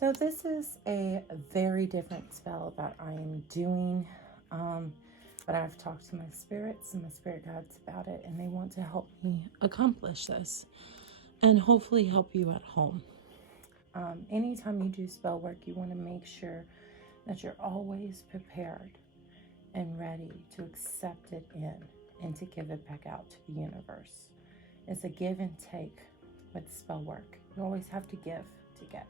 So this is a very different spell that I am doing, but I've talked to my spirits and my spirit guides about it, and they want to help me accomplish this and hopefully help you at home. Anytime you do spell work, you want to make sure that you're always prepared and ready to accept it in and to give it back out to the universe. It's a give and take with spell work. You always have to give to get.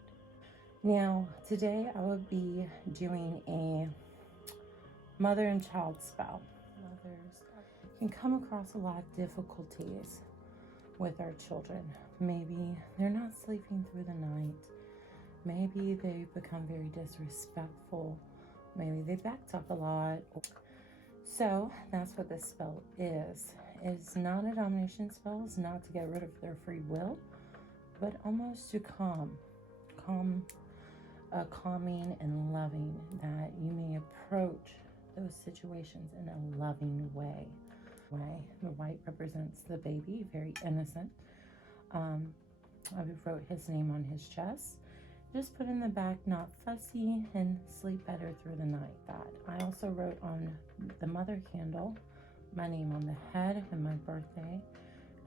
Now, today I will be doing a mother and child spell. Mothers can come across a lot of difficulties with our children. Maybe they're not sleeping through the night. Maybe they've become very disrespectful. Maybe they backtalk a lot. So that's what this spell is. It's not a domination spell. It's not to get rid of their free will, but almost to calming and loving, that you may approach those situations in a loving way. The white represents the baby, very innocent. I wrote his name on his chest. Just put in the back, not fussy, and sleep better through the night. That I also wrote on the mother candle my name on the head and my birthday,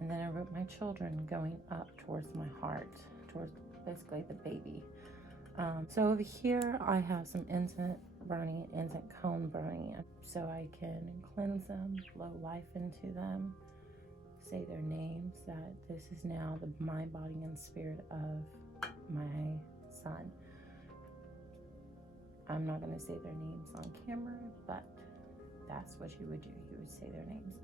and then I wrote my children going up towards my heart, towards basically the baby. So over here I have some incense burning, incense cone burning, so I can cleanse them, blow life into them, say their names, that this is now the mind, body, and spirit of my son. I'm not going to say their names on camera, but that's what you would do. You would say their names.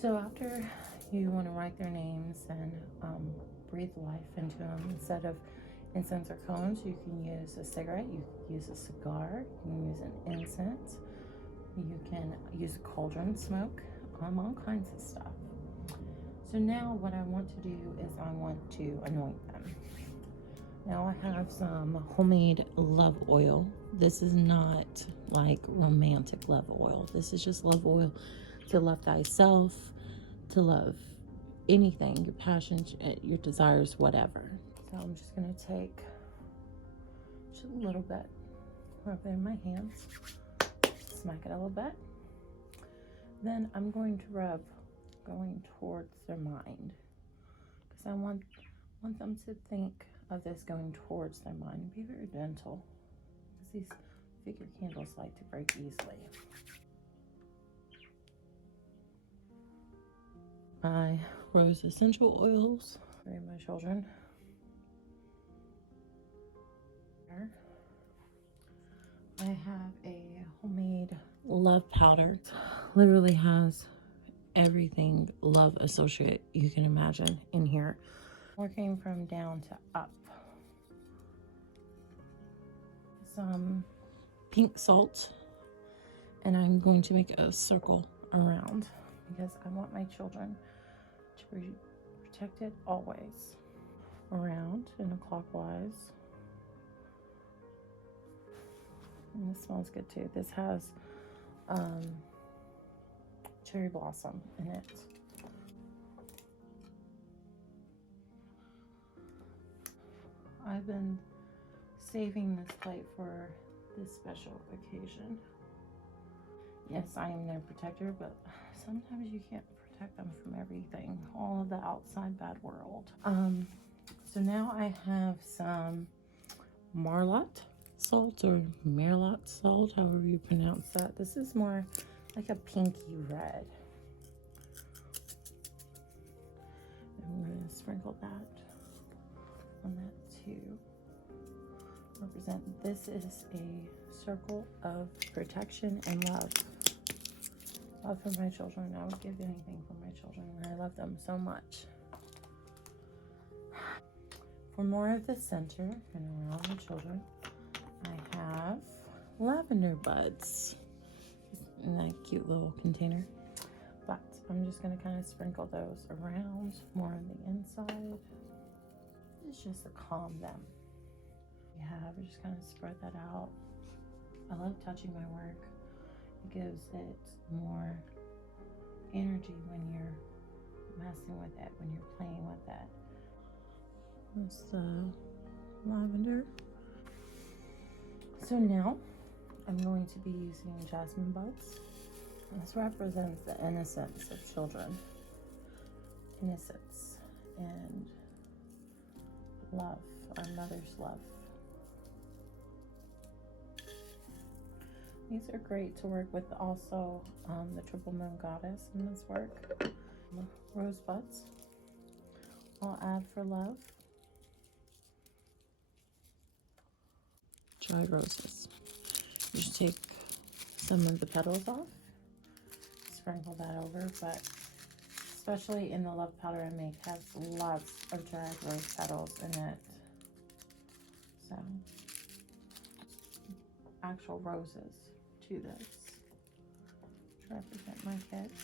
So after you want to write their names and breathe life into them, instead of incense or cones, you can use a cigarette, you can use a cigar, you can use an incense, you can use a cauldron smoke, all kinds of stuff. So now what I want to do is I want to anoint them. Now I have some homemade love oil. This is not like romantic love oil. This is just love oil to love thyself, to love anything, your passions, your desires, whatever. So I'm just going to take just a little bit, rub it in my hands, smack it a little bit. Then I'm going to rub going towards their mind, because I want them to think of this going towards their mind. Be very gentle, because these figure candles like to break easily. My rose essential oils for my children. I have a homemade love powder. Literally has everything love associate you can imagine in here. Working from down to up. Some pink salt, and I'm going to make a circle around, because I want my children to be protected always. Around in a clockwise. And this smells good too. This has cherry blossom in it. I've been saving this plate for this special occasion. Yes, I am their protector, but sometimes you can't protect them from everything, all of the outside bad world. So now I have some Marlot salt, or Merlot salt, however you pronounce that. This is more like a pinky red. I'm going to sprinkle that on that too. Represent, this is a circle of protection and love. Love for my children. I would give anything for my children, and I love them so much. For more of the center and around the children, I have lavender buds in that cute little container. But I'm just going to kind of sprinkle those around, more on the inside. It's just to calm them. We just kind of spread that out. I love touching my work. It gives it more energy when you're messing with it, when you're playing with it. That's the lavender. So now I'm going to be using jasmine buds. This represents the innocence of children. Innocence and love, our mother's love. These are great to work with also the triple moon goddess in this work. Rosebuds, I'll add for love. Dried roses. You just take some of the petals off, sprinkle that over, but especially in the love powder I make has lots of dried rose petals in it. So, actual roses to this to represent my kids.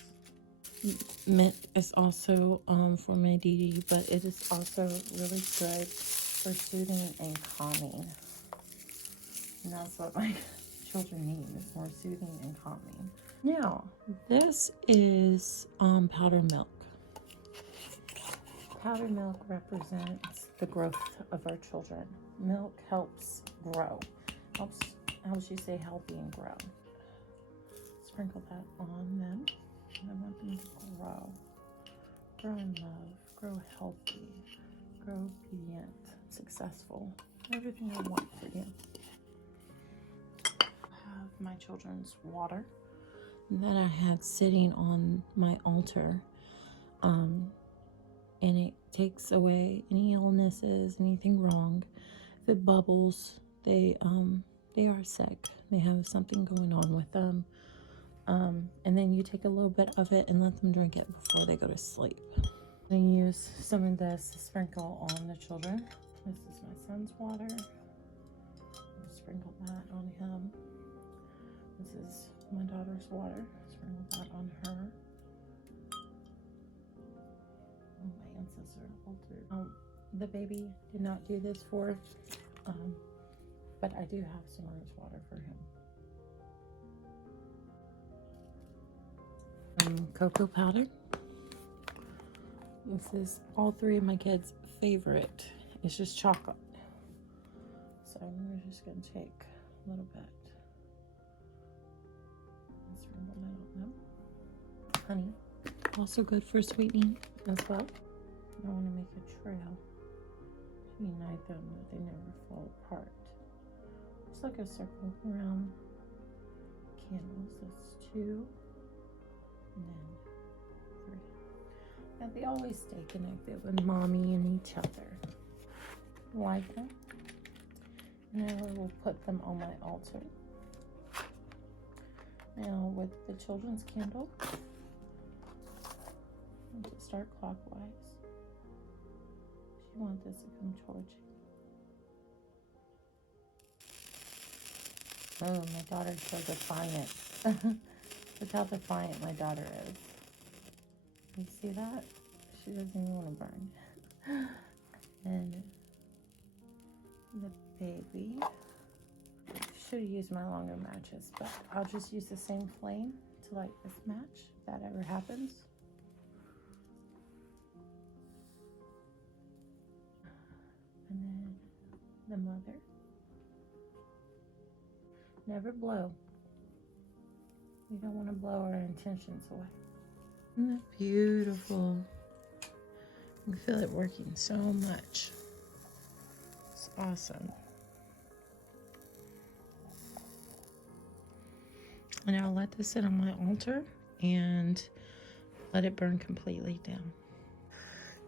Mint is also for my Dee, but it is also really good for soothing and calming. And that's what my children need, is more soothing and calming. Now, this is powdered milk. Powdered milk represents the growth of our children. Milk helps grow, helps you stay healthy and grow. Sprinkle that on them. And I want them to grow in love, grow healthy, grow obedient, successful, everything I want for you. I have my children's water that I had sitting on my altar, and it takes away any illnesses, anything wrong. If it bubbles, they are sick. They have something going on with them. And then you take a little bit of it and let them drink it before they go to sleep. I use some of this to sprinkle on the children. This is my son's water. I'll sprinkle that on him. This is my daughter's water. Sprinkle that on her. Oh, my ancestor altered. The baby did not do this for, but I do have some rose water for him. Cocoa powder. This is all three of my kids' favorite. It's just chocolate. So we're just going to take a little bit. And sprinkle that on them. Honey, also good for sweetening as well. I want to make a trail to unite them, that they never fall apart. Just like a circle around candles. That's 2. And then 3. And they always stay connected with mommy and each other. Light them. And I will put them on my altar. Now with the children's candle, I'm going to start clockwise. You want this to come towards you. Oh, my daughter's so defiant. Look how defiant my daughter is. You see that? She doesn't even want to burn. And the baby. Should have used my longer matches, but I'll just use the same flame to light this match, if that ever happens. And then the mother. Never blow. We don't want to blow our intentions away. Isn't that beautiful? You can feel it working so much. It's awesome. And I'll let this sit on my altar and let it burn completely down.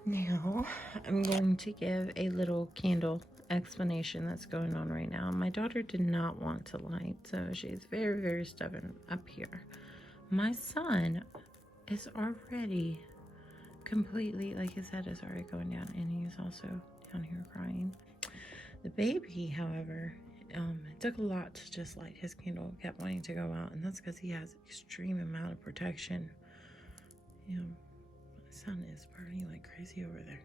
Now, I'm going to give a little candle explanation that's going on right now. My daughter did not want to light, so she's very, very stubborn up here. My son is already completely, like his head is already going down, and he's also down here crying. The baby, however, it took a lot to just light his candle, kept wanting to go out, and that's because he has extreme amount of protection. My son is burning like crazy over there.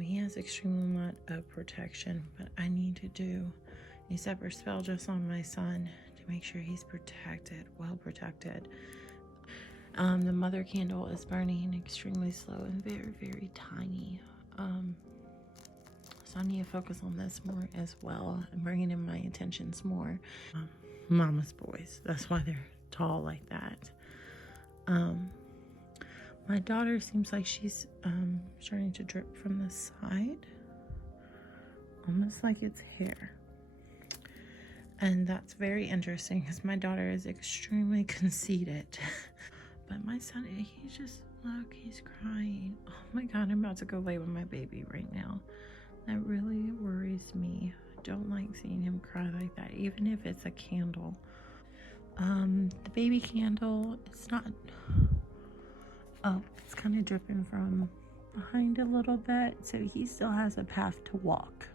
He has extreme amount of protection, but I need to do a separate spell just on my son to make sure he's protected, well protected. The mother candle is burning extremely slow and very, very tiny. So I need to focus on this more as well and bringing in my intentions more. Mama's boys. That's why they're tall like that. My daughter seems like she's starting to drip from the side, almost like it's hair. And that's very interesting because my daughter is extremely conceited. But my son, he's just, look, he's crying. Oh my God, I'm about to go lay with my baby right now. That really worries me. I don't like seeing him cry like that, even if it's a candle. The baby candle, it's not, oh, it's kind of dripping from behind a little bit, so he still has a path to walk.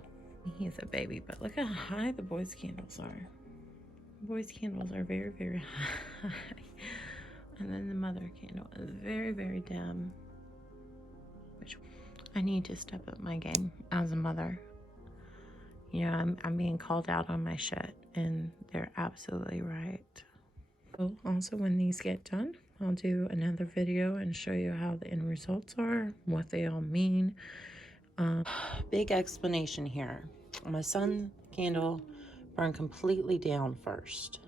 He's a baby, but look how high the boys' candles are. The boys' candles are very, very high. And then the mother candle is very, very dim. Which I need to step up my game as a mother. You know, I'm being called out on my shit, and they're absolutely right. So also, when these get done, I'll do another video and show you how the end results are, what they all mean. Big explanation here. My son's candle burned completely down first,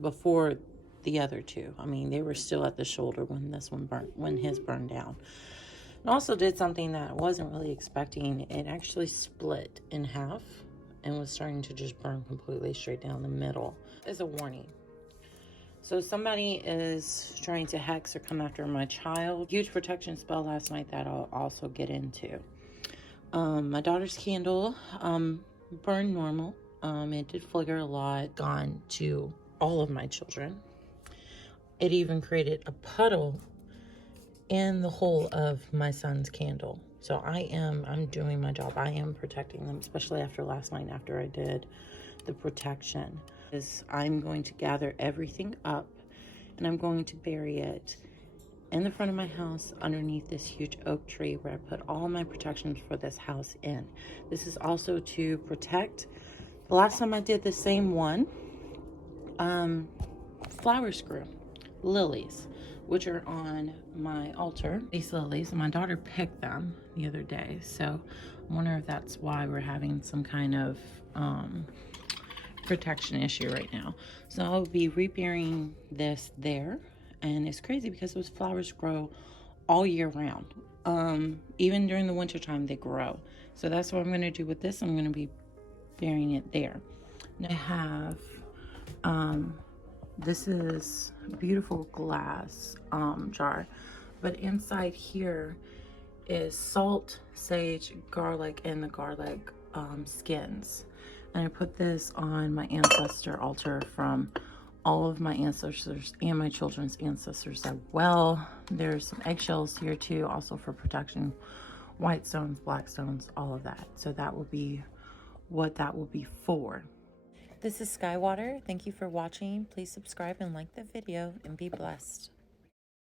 before the other two. I mean, they were still at the shoulder when this one burnt, when his burned down. And also did something that I wasn't really expecting. It actually split in half and was starting to just burn completely straight down the middle. As a warning. So somebody is trying to hex or come after my child. Huge protection spell last night that I'll also get into. My daughter's candle burned normal. It did flicker a lot. Gone to all of my children. It even created a puddle in the hole of my son's candle. So I'm doing my job. I am protecting them, especially after last night, after I did the protection. I'm going to gather everything up and I'm going to bury it in the front of my house underneath this huge oak tree where I put all my protections for this house in. This is also to protect. The last time I did the same one, flowers grew, lilies, which are on my altar. These lilies, and my daughter picked them the other day. So I wonder if that's why we're having some kind of protection issue right now. So I'll be reburying this there. And it's crazy because those flowers grow all year round. Even during the winter time, they grow. So that's what I'm going to do with this. I'm going to be burying it there. Now I have, this is beautiful glass jar. But inside here is salt, sage, garlic, and the garlic skins. And I put this on my ancestor altar from all of my ancestors and my children's ancestors as well. There's some eggshells here too, also for protection. White stones, black stones, all of that. So that will be what that will be for. This is Skywater. Thank you for watching. Please subscribe and like the video and be blessed.